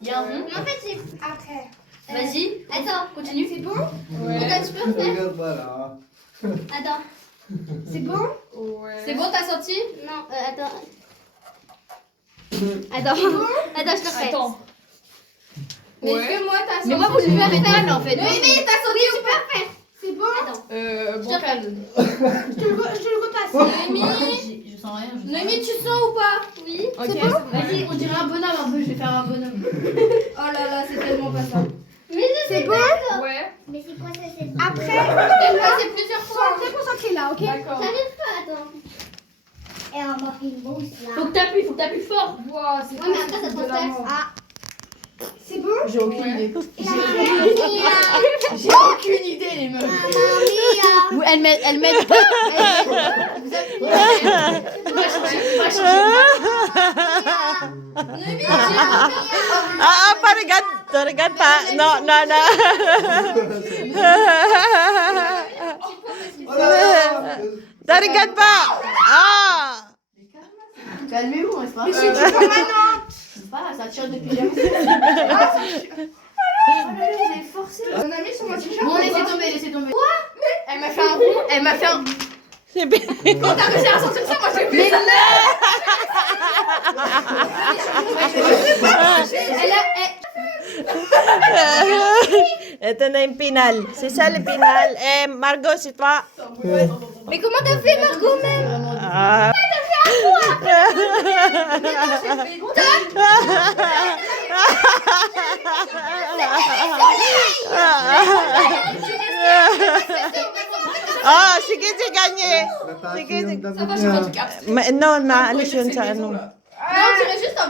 Il y a un rond. Mais en fait, c'est après. Vas-y. Attends, Continue. c'est bon? Ouais. Attends, tu peux refaire? Regarde pas là. Attends. C'est bon? Ouais. C'est bon, t'as sorti? Non, attends. Attends, attends, je te refais. Attends. Mais Ouais. est-ce que moi, t'as sorti? Mais moi, faut que je le avec elle en fait. Oui, mais t'as sorti, tu peux refaire. C'est bon? Attends, Bon calme. je te le repasse. Noémie, Je sens rien. Noémie, tu sens ou pas? Oui. Ok. C'est bon? Vas-y, on dirait un bonhomme un peu. Je vais faire un bonhomme. Oh là là, c'est tellement pas ça. Mais je sais bon? Ouais. Mais c'est quoi ça? Après, je vais passer plusieurs fois. Très concentré là, ok? D'accord. J'arrive pas, attends. Et on va faire une bouse là. Faut que t'appuies fort. Wow, c'est Ouais, mais après ça transperce. Ah. C'est bon? J'ai aucune idée. Mamma J'ai aucune idée, les meufs. mia. Ou elle met. Pas regarde pas. Non. Oh là là. Ne regarde pas. Ah. Calmez-vous, c'est pas Mais grave. c'est du permanent. C'est pas grave, ça tire depuis jamais. Vous avez forcé. On a mis sur mon t-shirt. Bon, laissez tomber. Quoi? Elle m'a fait un rond, elle m'a fait un. C'est bien. Quand t'as réussi à sortir ça, moi j'ai fait ça. Ito na yung pinal. Si Sal yung pinal. Margot, c'est toi. Mais comment t'as fait, Margot, même? Ah. Sige, sige, gagné. Natake Sige, yung sige. damit niya. No, naalis yun sa ano. Non, on dirait juste un